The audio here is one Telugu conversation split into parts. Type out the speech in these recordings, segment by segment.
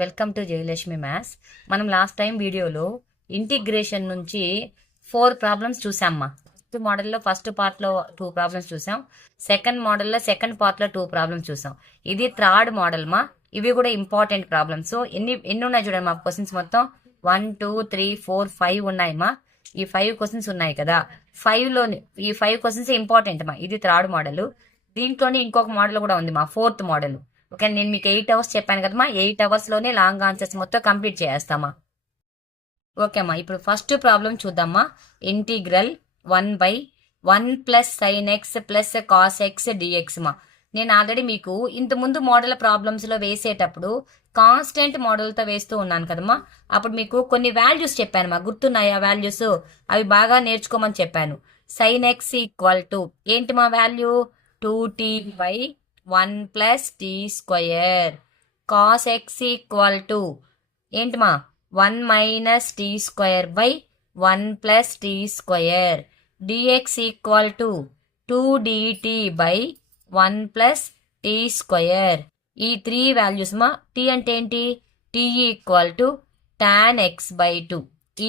Welcome to Jayalakshmi maths. మనం లాస్ట్ టైం వీడియోలో ఇంటిగ్రేషన్ నుంచి 4 ప్రాబ్లమ్స్ చూసామ్మా. ఫస్ట్ మోడల్లో ఫస్ట్ పార్ట్లో 2 ప్రాబ్లమ్స్ చూసాం. సెకండ్ మోడల్లో సెకండ్ పార్ట్లో 2 ప్రాబ్లమ్స్ చూసాం. ఇది థర్డ్ మోడల్ మా. ఇవి కూడా ఇంపార్టెంట్ ప్రాబ్లమ్స్. ఎన్ని ఉన్నాయి చూడండి మా క్వశ్చన్స్ మొత్తం 1 2 3 4 5 ఉన్నాయి మా. ఈ 5 క్వశ్చన్స్ ఉన్నాయి కదా, 5లోని ఈ 5 క్వశ్చన్స్ ఇంపార్టెంట్ మా. ఇది థర్డ్ మోడల్. దీంట్లోనే ఇంకొక మోడల్ కూడా ఉంది మా, 4th మోడల్. ఓకే, నేను మీకు 8 అవర్స్ చెప్పాను కదమ్మా, 8 అవర్స్లోనే లాంగ్ ఆన్సర్స్ మొత్తం కంప్లీట్ చేస్తామా. ఓకేమ్మా, ఇప్పుడు ఫస్ట్ ప్రాబ్లం చూద్దామా. Integral 1/1 + sin x + cos x dx మా. నేను ఆల్రెడీ మీకు ఇంతకుముందు మోడల్ ప్రాబ్లమ్స్లో వేసేటప్పుడు కాన్స్టెంట్ మోడల్తో వేస్తూ ఉన్నాను కదమ్మా. అప్పుడు మీకు కొన్ని వాల్యూస్ చెప్పాను మా, గుర్తున్నాయా వాల్యూస్? అవి బాగా నేర్చుకోమని చెప్పాను. sin x = ఏంటి మా value? 2t/1 + t². cos x = ఏంటి మా? 1 - t²/1 + t². dx = 2dt/1 + t². ఈ 3 వాల్యూస్ మా. t అంటే ఏంటి? t = tan x/2.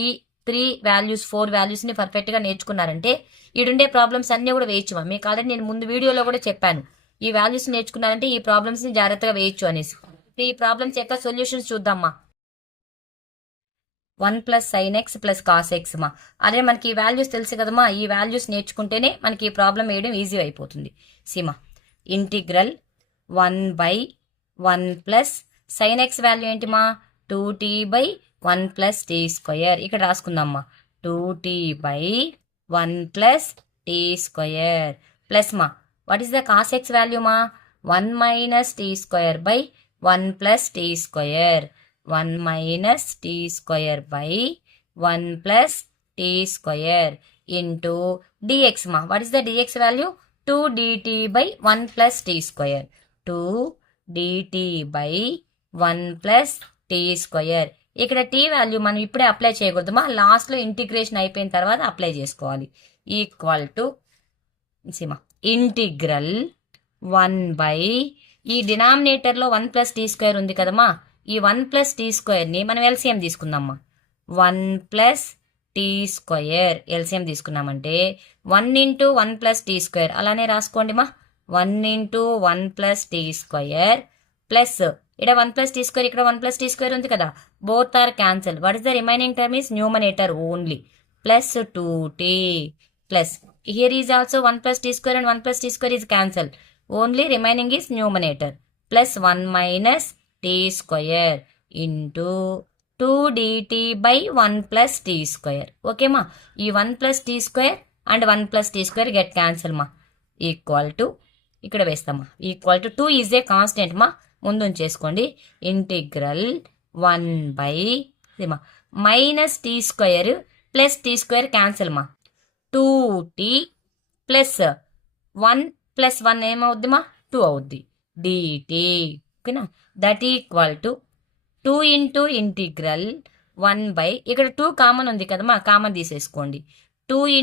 ఈ 3 వాల్యూస్ 4 వాల్యూస్ని పర్ఫెక్ట్గా నేర్చుకున్నారంటే ఈడుండే ప్రాబ్లమ్స్ అన్నీ కూడా వేయచ్చు మా. మీకు ఆల్రెడీ నేను ముందు వీడియోలో కూడా చెప్పాను, ఈ వాల్యూస్ నేర్చుకున్నారంటే ఈ ప్రాబ్లమ్స్ని జాగ్రత్తగా వేయచ్చు అనేసి. ఈ ప్రాబ్లమ్స్ యొక్క సొల్యూషన్స్ చూద్దామా. 1 + sin x + cos x మా. అదే మనకి ఈ వాల్యూస్ తెలుసు కదమ్మా, ఈ వాల్యూస్ నేర్చుకుంటేనే మనకి ఈ ప్రాబ్లం వేయడం ఈజీ అయిపోతుంది. Seema, integral 1/1 + sin x value ఏంటి మా? 2t/1 + t². ఇక్కడ రాసుకుందామ్మా, 2t/1 + t² ప్లస్ మా, what is the cos x value మా? 1 - t²/1 + t². 1 - t²/1 + t² into dx మా. What is the dx value? 2dt/1 + t². 2dt/1 + t². ఇక్కడ t వాల్యూ మనం ఇప్పుడే అప్లై చేయకూడదు మా, లాస్ట్లో ఇంటిగ్రేషన్ అయిపోయిన తర్వాత అప్లై చేసుకోవాలి. ఈక్వల్ టు సీమా ఇంటిగ్రల్ 1/ ఈ డినామినేటర్లో 1 + t² ఉంది కదమ్మా, ఈ 1 + t²ని మనం ఎల్సిఎం తీసుకుందామా. 1 + t² ఎల్సిఎం తీసుకున్నామంటే 1 × 1 + t², అలానే రాసుకోండి మా. 1 × 1 + t² ప్లస్ ఇక్కడ 1 + t², ఇక్కడ 1 + t² ఉంది కదా, both are cancel. What is the remaining term? Is numerator only. Plus 2t plus here is also 1 + t² and 1 + t² is cancel. Only remaining is numerator. Plus 1 - t² into 2dt/1 + t². Okay ma, ఈ 1 + t² and 1 + t² get cancel ma. Equal to ఇక్కడ వేస్తామా, equal to 2 is a constant మా, ముందు ఉంచేసుకోండి. Integral 1/-t² plus t² cancel మా. 2t ప్లస్ 1 + 1 ఏమవుద్ది మా? 2 అవుద్ది. dt. ఓకేనా, దట్ ఈక్వల్ టు 2 × ఇంటిగ్రల్ 1/ ఇక్కడ 2 కామన్ ఉంది కదా మా, కామన్ తీసేసుకోండి. 2 ×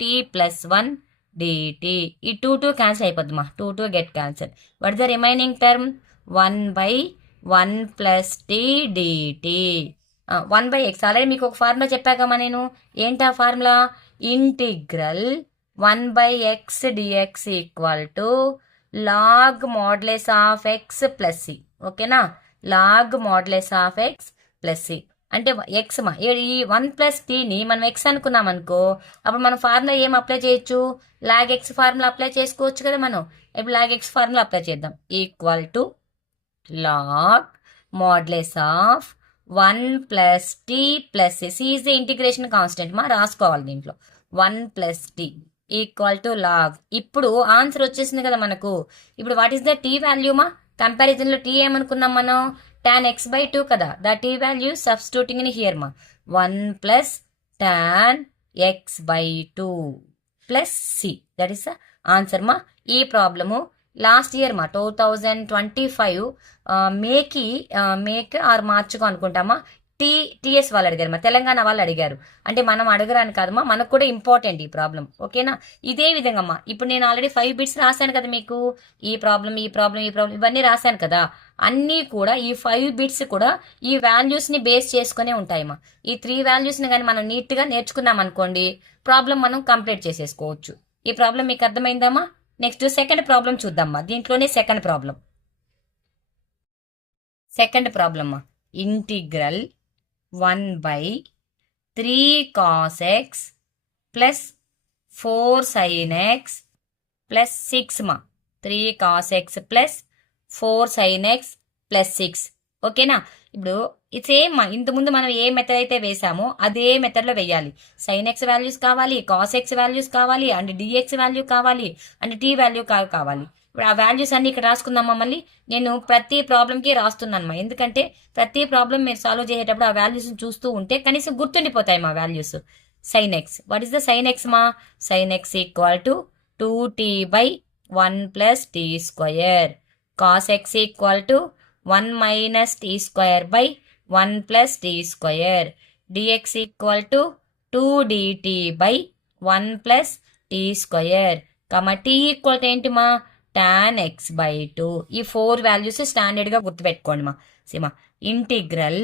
t + 1 dt. ఈ 2 క్యాన్సిల్ అయిపోద్ది మా, 2 get cancel. What the remaining term? 1/1 + t dt. 1/x. Already మీకు ఒక ఫార్ములా చెప్పాకమ్మా నేను. ఏంటా formula? Integral 1/x dx = log modulus of x + c. ఓకేనా, log modulus of x + c అంటే ఎక్స్ మా. ఈ 1 + tని మనం ఎక్స్ అనుకున్నాం అనుకో, అప్పుడు మనం ఫార్ములా ఏం అప్లై చేయొచ్చు? లాగ్ ఎక్స్ ఫార్ములా అప్లై చేసుకోవచ్చు కదా మనం. ఇప్పుడు లాగ్ ఎక్స్ ఫార్ములా అప్లై చేద్దాం. Equal to log modulus of 1 + t + c. c is the integration constant మా, రాసుకోవాలి దీంట్లో. 1 + t ఈక్వల్ టు లాగ్. ఇప్పుడు ఆన్సర్ వచ్చేసింది కదా మనకు. ఇప్పుడు what is the t value మా? కంపారిజన్లో t ఏమనుకున్నాం మనం? tan x/2 కదా, the t value substituting in here మా. 1 + tan x/2 plus c. That is the answer మా. ఈ ప్రాబ్లము లాస్ట్ ఇయర్ మా 2025 మేకి ఆర్ మార్చ్కు అనుకుంటామా, t టీఎస్ వాళ్ళు అడిగారు మా తెలంగాణ వాళ్ళు అడిగారు. అంటే మనం అడగరాని కాదమ్మా, మనకు కూడా ఇంపార్టెంట్ ఈ ప్రాబ్లం. ఓకేనా? ఇదే విధంగా అమ్మా ఇప్పుడు నేను ఆల్రెడీ 5 బిట్స్ రాశాను కదా మీకు. ఈ ప్రాబ్లం ఇవన్నీ రాశాను కదా. అన్నీ కూడా ఈ 5 బిట్స్ కూడా ఈ వాల్యూస్ని బేస్ చేసుకునే ఉంటాయమ్మా. ఈ 3 వాల్యూస్ని కానీ మనం నీట్గా నేర్చుకున్నాం అనుకోండి, ప్రాబ్లం మనం కంప్లీట్ చేసేసుకోవచ్చు. ఈ ప్రాబ్లం మీకు అర్థమైందమ్మా? నెక్స్ట్ సెకండ్ ప్రాబ్లం చూద్దామా. దీంట్లోనే second problem integral 1/3 cos x plus 4 sin x plus 6 మా 3 cos x plus 4 sin x plus 6. ఓకేనా? ఇప్పుడు ఇది సేమ్ మా ఇంతకుముందు మనం ఏ మెథడ్ అయితే వేసామో అదే మెథడ్లో వేయాలి. సైన్ ఎక్స్ వాల్యూస్ కావాలి, కాస్ ఎక్స్ వాల్యూస్ కావాలి, అండ్ డిఎక్స్ వాల్యూ కావాలి, అండ్ టీ వాల్యూ కావాలి. ఇప్పుడు ఆ వాల్యూస్ అన్ని ఇక్కడ రాసుకుందామా. మళ్ళీ నేను ప్రతి ప్రాబ్లంకి రాస్తున్నాను ఎందుకంటే ప్రతి ప్రాబ్లం మీరు సాల్వ్ చేసేటప్పుడు ఆ వాల్యూస్ చూస్తూ ఉంటే కనీసం గుర్తుండిపోతాయి మా values. Sine x, what is the sine x మా? Sine x equal to 2t/1 plus t square. Cos x equal to 1 minus t square by 1 plus t square. Dx equal to 2dt/1 plus t square. T equal to ఏంటి మా? tan x/2. ఈ 4 వాల్యూస్ స్టాండర్డ్గా గుర్తుపెట్టుకోండి మా. సిమా ఇంటిగ్రల్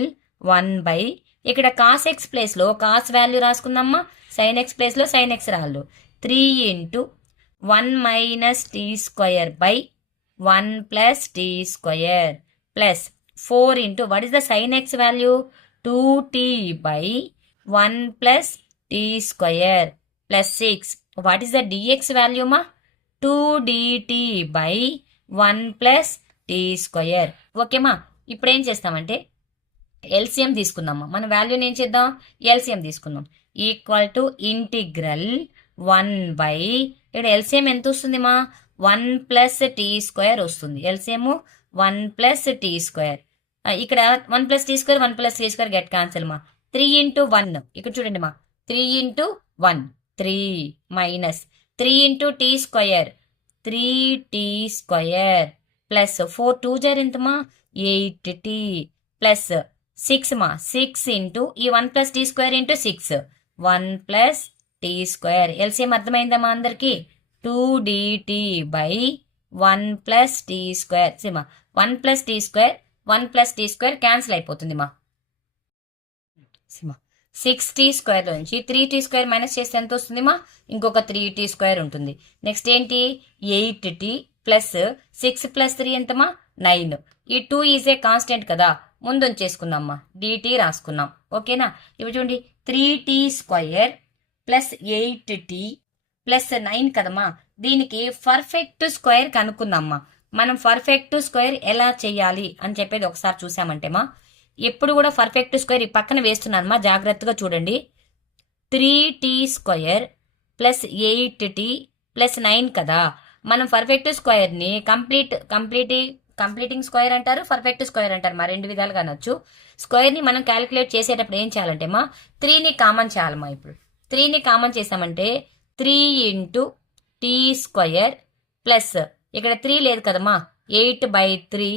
1 ఇక్కడ కాస్ ఎక్స్ ప్లేస్లో కాస్ వాల్యూ రాసుకుందామా, సైన్ ఎక్స్ ప్లేస్లో సైన్ ఎక్స్ రాళ్ళు. 3 × 1 minus t square by 1 plus t square plus 4 × what is the sine x value? 2t/1 plus t square plus 6. What is the dx value మా? 2dt/1 plus t square. ఓకేమా? ఇప్పుడు ఏం చేస్తామంటే ఎల్సిఎం తీసుకుందామా. మన వాల్యూని ఏం చేద్దాం? ఎల్సిఎం తీసుకుందాం. ఈక్వల్ టు ఇంటిగ్రల్ 1 ఇక్కడ ఎల్సిఎం ఎంత వస్తుంది మా? 1 ప్లస్ టీ స్క్వయర్ వస్తుంది. LCM 1 plus t square. ఇక్కడ 1 plus t square 1 plus t square get cancel మా. 3 × 1 ఇక్కడ చూడండి మా. 3 × 1 3 minus 3 × t square 3t square plus 4 2 జర్ ఎంతమా? 8t ప్లస్ 6 మా. 6 × ఈ 1 plus t square × 6 1 plus t square. LCM అర్థమైందమ్మా అందరికి? 2dt/1 plus t square. సిమా 1 plus t square 1 plus t square cancel అయిపోతుంది మా. సిమా 6t స్క్వేర్ నుంచి 3t స్క్వేర్ మైనస్ చేస్తే ఎంత వస్తుంది మా? ఇంకొక 3t స్క్వేర్ ఉంటుంది. నెక్స్ట్ ఏంటి? 8t plus 6 plus 3 ఎంతమా? 9. ఈ 2 ఈజ్ ఏ కాన్స్టెంట్ కదా, ముందు ఉంచేసుకుందామ్మా. dt రాసుకున్నాం. ఓకేనా? ఇప్పుడు చూడండి 3t square plus 8t plus 9 కదమ్మా. దీనికి పర్ఫెక్ట్ స్క్వేర్ కనుక్కుందామ్మా. మనం పర్ఫెక్ట్ స్క్వేర్ ఎలా చేయాలి అని చెప్పేది ఒకసారి చూసామంటే మా, ఎప్పుడు కూడా పర్ఫెక్ట్ స్క్వేర్ ఈ పక్కన వేస్తున్నాను మా, జాగ్రత్తగా చూడండి. 3t square plus 8t plus 9 కదా. మనం పర్ఫెక్ట్ స్క్వేర్ని కంప్లీటింగ్ స్క్వేర్ అంటారు, పర్ఫెక్ట్ స్క్వేర్ అంటారు మా. 2 విధాలుగా అనొచ్చు. స్క్వేర్ని మనం క్యాలిక్యులేట్ చేసేటప్పుడు ఏం చేయాలంటే మా 3ని కామన్ చేయాలమ్మా. ఇప్పుడు 3ని కామన్ చేసామంటే 3 × t స్క్వేర్ ప్లస్ ఇక్కడ 3 లేదు కదమ్మా, 8/3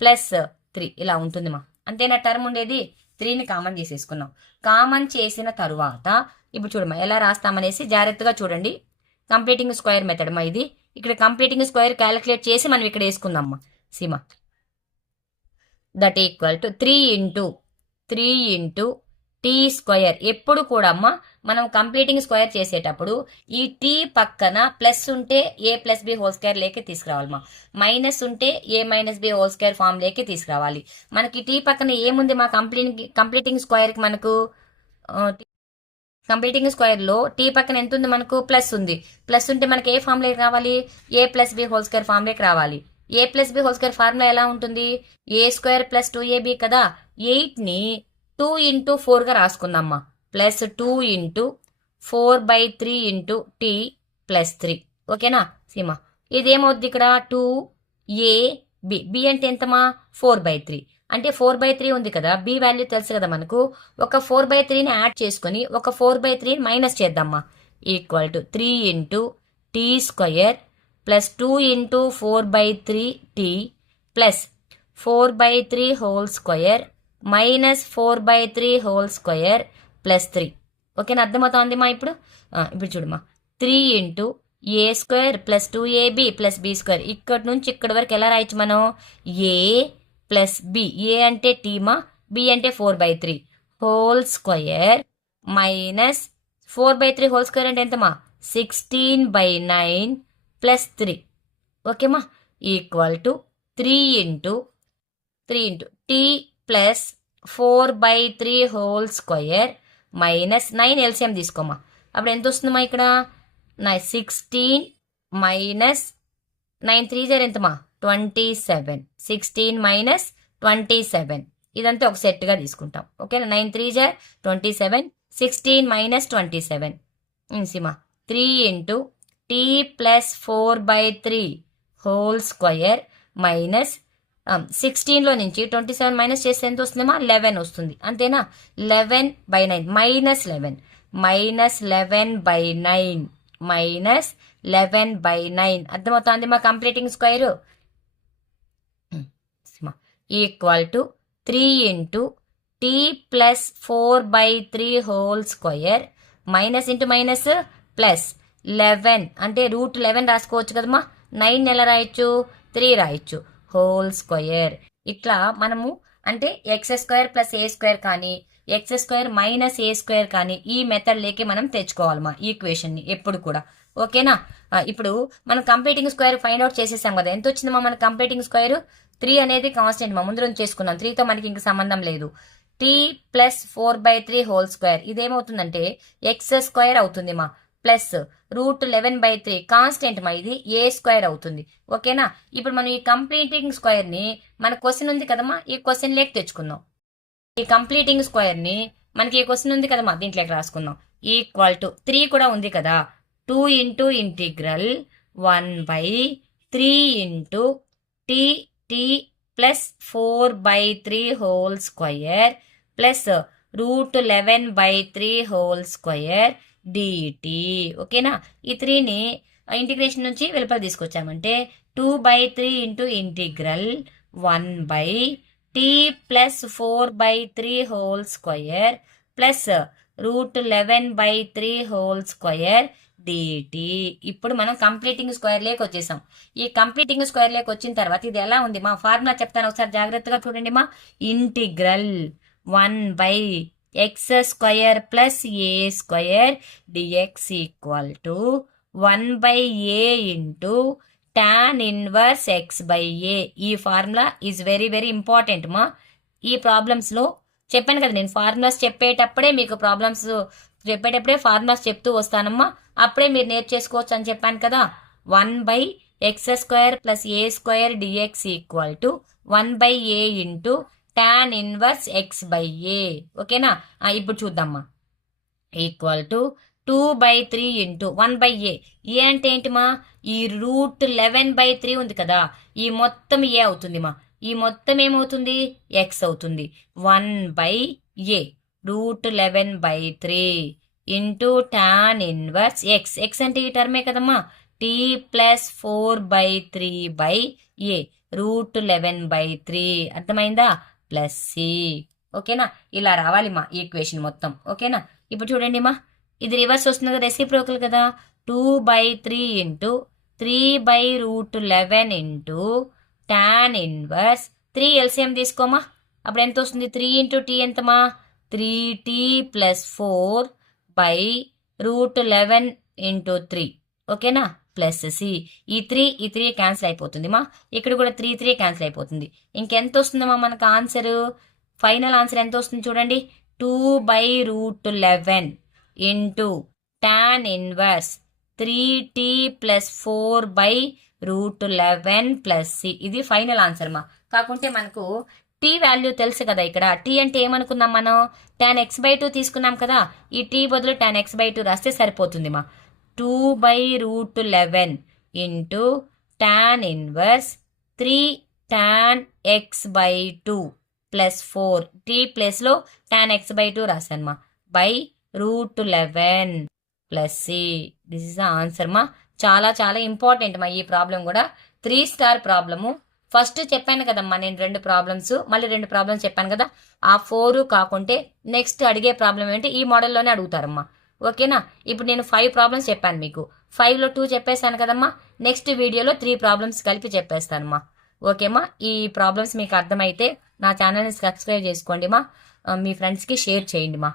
ప్లస్ 3 ఇలా ఉంటుంది మా. అంతేనా టర్మ్ ఉండేది? 3ని కామన్ చేసేసుకున్నాం. కామన్ చేసిన తరువాత ఇప్పుడు చూడమ్మా ఎలా రాస్తామనేసి జాగ్రత్తగా చూడండి. కంప్లీటింగ్ స్క్వేర్ మెథడ్ మా ఇది. ఇక్కడ కంప్లీటింగ్ స్క్వేర్ క్యాలిక్యులేట్ చేసి మనం ఇక్కడ వేసుకుందామ్మా. Seema that equal to 3 × t square. ఎప్పుడు కూడా అమ్మా మనం కంప్లీటింగ్ స్క్వేర్ చేసేటప్పుడు ఈ టీ పక్కన ప్లస్ ఉంటే a + b హోల్ స్క్వేర్ లేకే తీసుకురావాలమ్మా, మైనస్ ఉంటే a - b whole square form లేకే తీసుకురావాలి. మనకి టీ పక్కన ఏముంది మా? కంప్లీటింగ్ స్క్వేర్కి మనకు కంప్లీటింగ్ స్క్వేర్లో టీ పక్కన ఎంత ఉంది మనకు? ప్లస్ ఉంది. ప్లస్ ఉంటే మనకి ఏ ఫామ్ లేకి రావాలి? a + b whole square form లేకి రావాలి. a + b whole square formula ఎలా ఉంటుంది? a² + 2ab కదా. 8ని 2 × 4గా రాసుకుందామ్మా. Plus 2 × 4/3 × t plus 3. ఓకేనా సీమా? ఇదేమవుద్ది ఇక్కడ? 2ab. b అంటే ఎంతమా? 4/3. అంటే 4/3 ఉంది కదా, b వాల్యూ తెలుసు కదా మనకు. ఒక 4/3ని యాడ్ చేసుకొని ఒక 4/3ని మైనస్ చేద్దామ్మా. Equal to 3 × t square plus 2 × 4/3t plus 4/3 whole square -4/3 whole square plus 3. ఓకేనా, అర్థమవుతోంది మా ఇప్పుడు. ఇప్పుడు చూడమ్మా, 3 into a square plus 2ab plus b square. ఇక్కడి నుంచి ఇక్కడి వరకు ఎలా రాయొచ్చు మనం? ఏ ప్లస్ బి, ఏ అంటే టీమా, బి అంటే 4/3 whole square minus 4/3 whole square అంటే ఎంతమా? 16/9 ప్లస్ 3. ఓకేమా, equal to 3 into t plus 4/3 whole square minus 9 LCM తీసుకోమా. అప్పుడు ఎంత వస్తుందమ్మా ఇక్కడ? 16 మైనస్ 9 3 జర్ ఎంతమా? 27. 16 మైనస్ 27 ఇదంతా ఒక సెట్గా తీసుకుంటాం. ఓకేనా, 9 3 జర్ 27, 16 మైనస్ 27 ఇన్సిమా 3 into t plus 4/3 whole square minus 16లో నుంచి 27 మైనస్ చేస్తే ఎంత వస్తుందమ్మా? 11 వస్తుంది. అంతేనా? 11/9 మైనస్ 11 మైనస్ 11/9 మైనస్ 11/9 అర్థమవుతుంది మా completing square equal to 3 into t plus 4/3 whole square minus into minus plus 11 అంటే √11 రాసుకోవచ్చు కదమ్మా. 9 ఎలా రాయొచ్చు? 3 రాయొచ్చు హోల్ స్క్వేర్. ఇట్లా మనము అంటే X square plus a square కానీ ఎక్స్ స్క్వేర్ మైనస్ ఏ స్క్వేర్ కానీ ఈ మెథడ్ లేకే మనం తెచ్చుకోవాలమ్మా ఈక్వేషన్ని ఎప్పుడు కూడా. ఓకేనా, ఇప్పుడు మనం కంప్లీటింగ్ స్క్వేర్ ఫైండ్ అవుట్ చేసేసాం కదా. ఎంత వచ్చిందమ్మా మన కంప్లీటింగ్ స్క్వేర్? 3 అనేది కాన్స్టెంట్ మా ముందు నుంచి చేసుకున్నాం. 3తో మనకి ఇంక సంబంధం లేదు. టీ ప్లస్ 4/3 హోల్ స్క్వేర్ ఇదేమవుతుందంటే ఎక్స్ స్క్వేర్ అవుతుంది మా, ప్లస్ √11/3 కాన్స్టెంట్ మా, ఇది ఏ స్క్వేర్ అవుతుంది. ఓకేనా, ఇప్పుడు మనం ఈ కంప్లీటింగ్ స్క్వేర్ ని మన క్వశ్చన్ ఉంది కదమ్మా, ఈ క్వశ్చన్ లేక తెచ్చుకుందాం. ఈ కంప్లీటింగ్ స్క్వేర్ ని మనకి ఈ క్వశ్చన్ ఉంది కదమ్మా, దీంట్లోకి రాసుకుందాం. ఈక్వల్ టు 3 కూడా ఉంది కదా, 2 into integral 1/3 into t plus 4/3 whole square plus √11/3 whole square dt. ఓకేనా, ఈ 3ని ఇంటిగ్రేషన్ నుంచి వెలుపల తీసుకొచ్చామంటే 2/3 into integral 1/t plus 4/3 whole square plus √11/3 whole square dt. ఇప్పుడు మనం కంప్లీటింగ్ స్క్వేర్ లేక వచ్చేసాం. ఈ కంప్లీటింగ్ స్క్వేర్ లేక వచ్చిన తర్వాత ఇది ఎలా ఉంది మా? ఫార్ములా చెప్తాను ఒకసారి జాగ్రత్తగా చూడండి మా. Integral 1/x square plus a square dx equal to 1/a into tan inverse x/a. ఈ formula is very very important మా. ఈ ప్రాబ్లమ్స్లో చెప్పాను కదా నేను, ఫార్ములాస్ చెప్పేటప్పుడే మీకు ప్రాబ్లమ్స్ చెప్పేటప్పుడే ఫార్ములాస్ చెప్తూ వస్తానమ్మా, అప్పుడే మీరు నేర్చేసుకోవచ్చు అని చెప్పాను కదా. 1/x square plus a square dx equal to 1/a into tan inverse x/a. ఓకేనా, ఇప్పుడు చూద్దామా. Equal to 2/3 into 1/a. ఏ అంటే ఏంటి మా? ఈ √11/3 ఉంది కదా, ఈ మొత్తం ఏ అవుతుంది మా. ఈ మొత్తం ఏమవుతుంది? ఎక్స్ అవుతుంది. 1/a √11/3 into tan inverse x. X అంటే ఈ టర్మే కదమ్మా. టీ ప్లస్ 4/3/a √11/3 అర్థమైందా? Plus c. ఓకేనా, ఇలా రావాలి మా ఈక్వేషన్ మొత్తం. ఓకేనా, ఇప్పుడు చూడండి మా, ఇది రివర్స్ వస్తుంది కదా, రెసిప్రోకల్ కదా. 2/3 into 3/√11 into tan inverse 3 LCM తీసుకోమా. అప్పుడు ఎంత వస్తుంది? 3 ఇంటూ టీ ఎంతమా? 3t plus 4/√11 into 3. ఓకేనా, ప్లస్ సి. ఈ 3 క్యాన్సిల్ అయిపోతుంది మా. ఇక్కడ కూడా 3 క్యాన్సిల్ అయిపోతుంది. ఇంకెంత వస్తుందమ్మా మనకు ఆన్సర్? ఫైనల్ ఆన్సర్ ఎంత వస్తుంది చూడండి. 2/√11 into tan inverse 3t plus 4/√11 plus c. ఇది ఫైనల్ ఆన్సర్ మా. కాకుంటే మనకు టీ వాల్యూ తెలుసు కదా. ఇక్కడ టీ అంటే ఏమనుకున్నాం మనం? tan x/2 తీసుకున్నాం కదా. ఈ టీ బదులు tan x/2 రాస్తే సరిపోతుంది మా. 2/√11 into tan inverse 3 tan x/2 plus 4 t ప్లేస్లో tan x/2 రాశాను మా, by √11 plus c. This is the answer మా. చాలా చాలా ఇంపార్టెంట్ మా ఈ ప్రాబ్లం కూడా. 3 స్టార్ ప్రాబ్లము. ఫస్ట్ చెప్పాను కదమ్మా నేను 2 ప్రాబ్లమ్స్, మళ్ళీ 2 ప్రాబ్లమ్స్ చెప్పాను కదా. ఆ 4 కాకుంటే నెక్స్ట్ అడిగే ప్రాబ్లం ఏంటి ఈ మోడల్లోనే అడుగుతారమ్మా. ఓకేనా? ఇప్పుడు నేను 5 ప్రాబ్లమ్స్ చెప్పాను మీకు. 5లో 2 చెప్పేశాను కదమ్మా. నెక్స్ట్ వీడియోలో 3 ప్రాబ్లమ్స్ కలిపి చెప్పేస్తానమ్మా. ఓకేమ్మా? ఈ ప్రాబ్లమ్స్ మీకు అర్థమైతే నా ఛానల్ని సబ్స్క్రైబ్ చేసుకోండి మా. మీ ఫ్రెండ్స్కి షేర్ చేయండి మా.